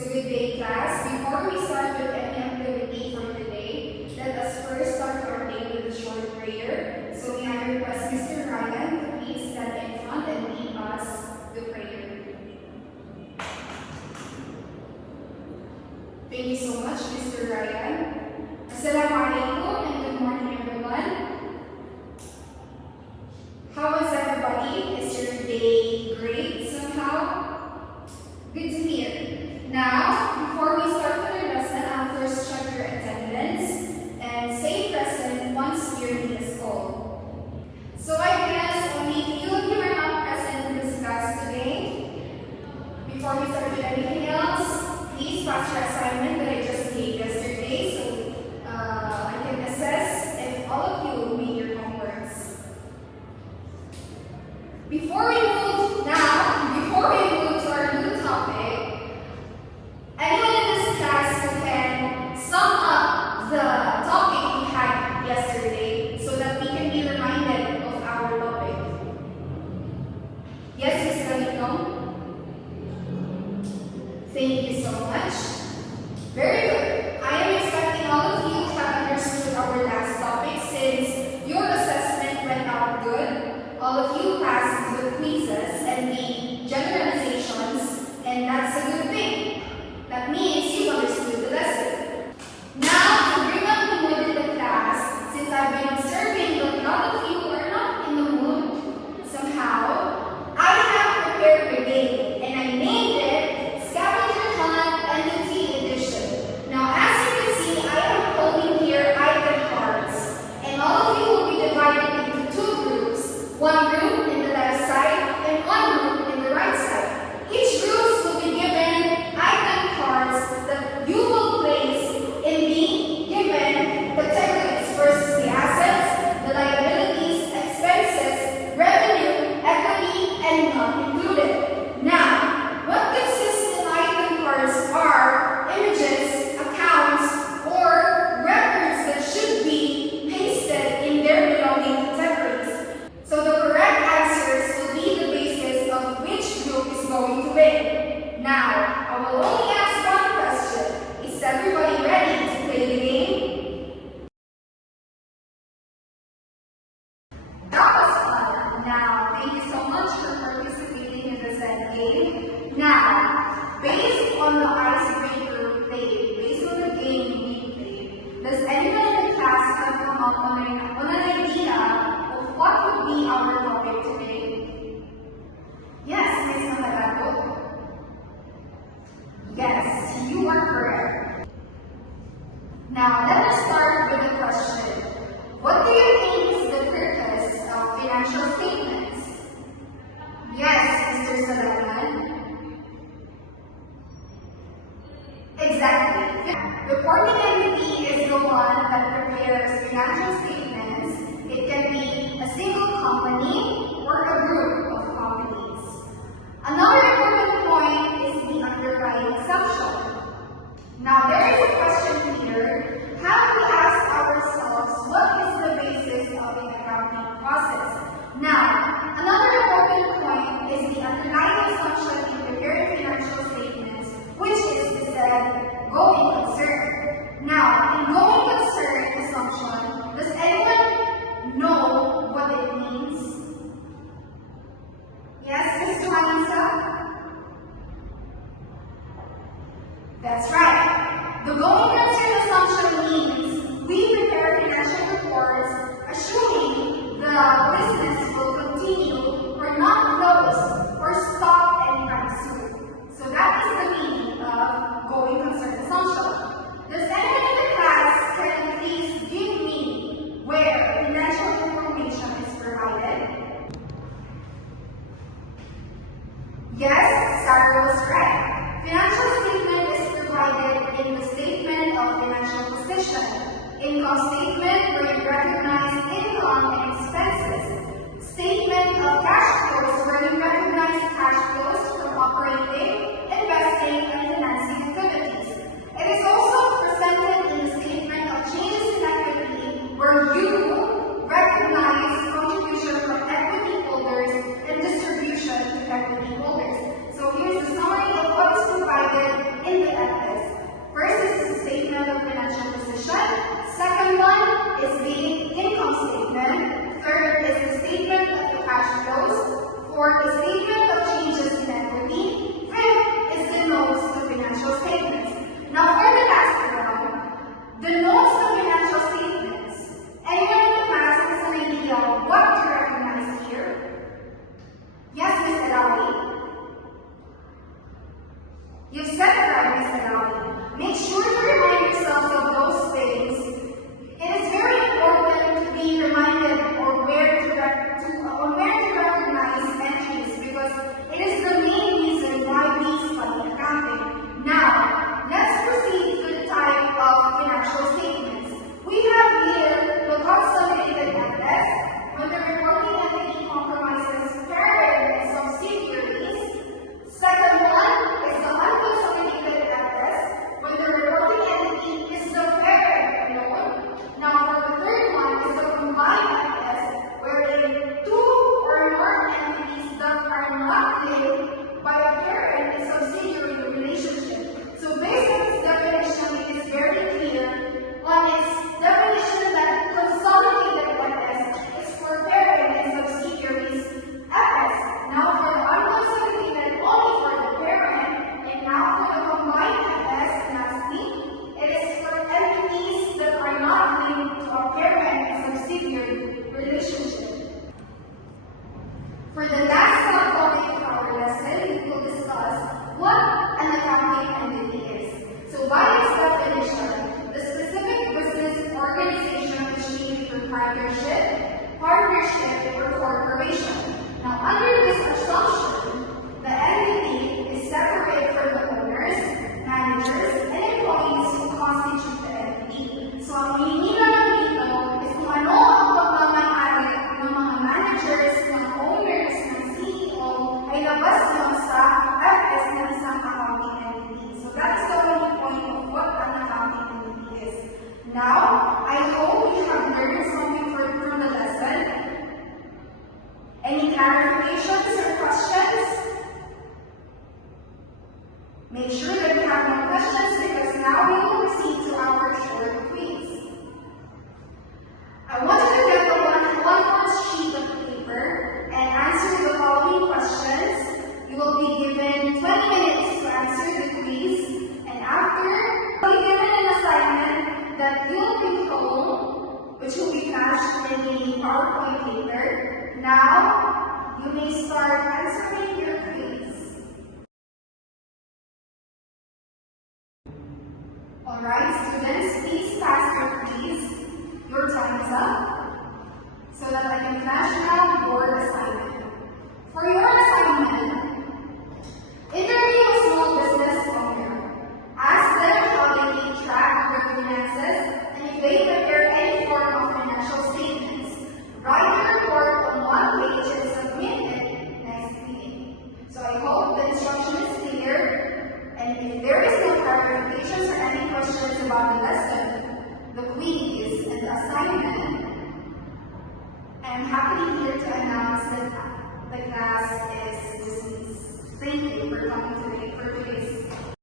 Good day, class. Before we start with any activity for today, let us first start our day with a short prayer. So may I request Mr. Ryan to please stand in front and lead us the prayer. Thank you so much, Mr. Ryan. Assalamualaikum and good morning, everyone. How is everybody? Is your day great somehow? Good to hear. Now, before we start with our lesson, I'll first check your attendance and say present once your name is called. So I guess only few of you are not present to discuss today. Before we start with anything else, please pass your assignment that I just gave yesterday so I can assess if all of you made your homeworks. Before we move to our new topic, anyone in this class who can sum up the topic we had yesterday so that we can be reminded of our topic? Yes, Ms. Galito? Thank you so much. Very good. I am expecting all of you to have understood our last topic since your assessment went out good. All of you passed the quizzes and the generalizations, and that's a good thing. That means you understood the lesson. Now, to bring up the mood in the class, since I've been observing that a lot of you are not in the mood somehow, I have prepared a game, and I named it Scavenger Hunt Entity Edition. Now, as you can see, I am holding here item cards, and all of you will be divided into two groups. One group in the left side, and one group in the right side. Each group will be given item cards that you will place in the given categories. First, the assets, the liabilities, expenses, revenue, equity, and not included. Now, what consists in item cards are images, accounts, or records that should be pasted in their belonging categories. So the correct answers will be the basis of which group is going to win. Now, I will only ask one question. Is everybody ready to play the game? That was fun. Now, thank you so much for participating in the said game. Now, based on the icebreaker we played, based on the game we played, does anyone in the class have come up on an idea of what would be our topic today? Yes, Ms. Nakagato? Yes, you are correct. Now, let us start with a question. What do you think is the purpose of financial statements? Yes, Mr. Salaman. Exactly. Reporting entity is the one that prepares financial statements. It can be a single company or a group of companies. Another important point is the underlying assumption. Now, there is a question here. Have we asked ourselves what is the basis of an accounting process? Now, another important point is the underlying assumption in preparing financial statements, which is the said going concern. Now, in going concern assumption, does anyone know what it means? Yes, Ms. Johanisa? That's right. The going concern assumption means we prepare financial reports assuming the business will continue or not close or stop anytime soon. So that is the meaning of going concern assumption. Does anyone in the class can please give me where financial information is provided? Yes, Sarah was right. Financial statement is provided in the statement of financial position, income statement where you recognize income and expenses, statement of cash flows where you recognize cash flows from operating, investing, and financing activities. It is also presented in the statement of changes in equity where you recognize contribution from equity holders and distribution to equity holders. So here's the summary of what is provided in the You've set priorities around. Make sure to remind yourself of those things. It is very important to be reminded or where to recognize entries because it is the main reason why we study accounting. Now, let's proceed to the type of financial statements. We have here the consolidated net debt, when the reporting entity compromises parent and subsidiaries. Second one is the unconsolidated net debt, when the reporting entity is the parent alone. Now, for the third one is the combined net debt, wherein two or more entities that are not linked by a parent and subsidiary relationship. So based on its definition, it is very clear on its definition that consolidated net debt is for parent and subsidiaries FS. Now for the unconsolidated, only for the parent, and now for the combined FS, lastly, it is for entities that are not linked to a parent and subsidiary relationship. For the last subtopic of our lesson, we will discuss what an accounting entity is. So by its definition, the specific business organization which may be proprietorship, partnership, or corporation. Now under this assumption, the entity is separate from the owners, managers, and employees who constitute the entity. So ang hinihinga lang dito is kung ano ang pagmamayari ng mga managers, ng owners, ng CEO ay labas lang sa FS ng isang accounting entity. So that's the only point of what an accounting entity is. Now, I hope you have learned something from the lesson. Any clarifications or questions? Make sure that you have no questions because now we will proceed to our short quiz. I want you to get the one-fourth sheet of paper and answer the following questions. You will be given 20 minutes to answer the quiz, and after, you will be given an assignment that you will bring home, which will be flashed in the PowerPoint later. Now, you may start answering your quiz. Alright, students, please pass your quiz. Your time is up, so that I can flash now your assignment. For your assignment, interview a small business owner. Ask them how they keep track of their finances and if they prepare any form of financial statements. Write a report on one page and submit it next meeting. So I hope the instruction is clear, and if there is no clarifications or any questions about the lesson, the quiz, and the assignment, I'm happy here to announce that the class is dismissed. Thank you for coming